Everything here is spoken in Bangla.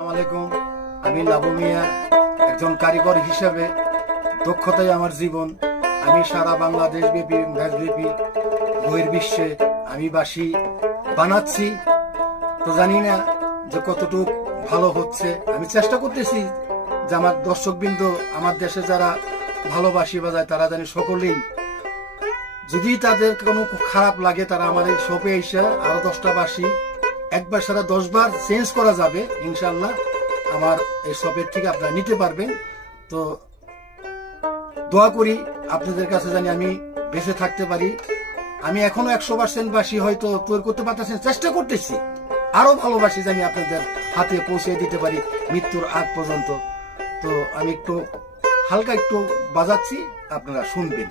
আসসালামু আলাইকুম। আমি লাবু মিয়া, একজন কারিগর হিসেবে দক্ষতাই আমার জীবন। আমি সারা বাংলাদেশ ব্যাপী বহির্বিশ্বে আমি বাঁশি বানাচ্ছি। তো জানি না যে কতটুকু ভালো হচ্ছে। আমি চেষ্টা করতেছি যে আমার দর্শকবৃন্দ, আমার দেশে যারা ভালো বাঁশি বাজায় তারা জানি সকলেই, যদি তাদের কোনো খারাপ লাগে তারা আমার এই শপে এসে আরো 10টা বাঁশি একবার সারা 10 বার চেঞ্জ করা যাবে ইনশাল্লাহ। আমার এই শপের থেকে আপনারা নিতে পারবেন। তো দোয়া করি আপনাদের কাছে জানি আমি বেঁচে থাকতে পারি। আমি এখনো 100% বাঁশি হয়তো তৈরি করতে পারতেছি, চেষ্টা করতেছি আরো ভালোবাসি জানি আপনাদের হাতে পৌঁছে দিতে পারি মৃত্যুর আগ পর্যন্ত। তো আমি একটু হালকা একটু বাজাচ্ছি, আপনারা শুনবেন।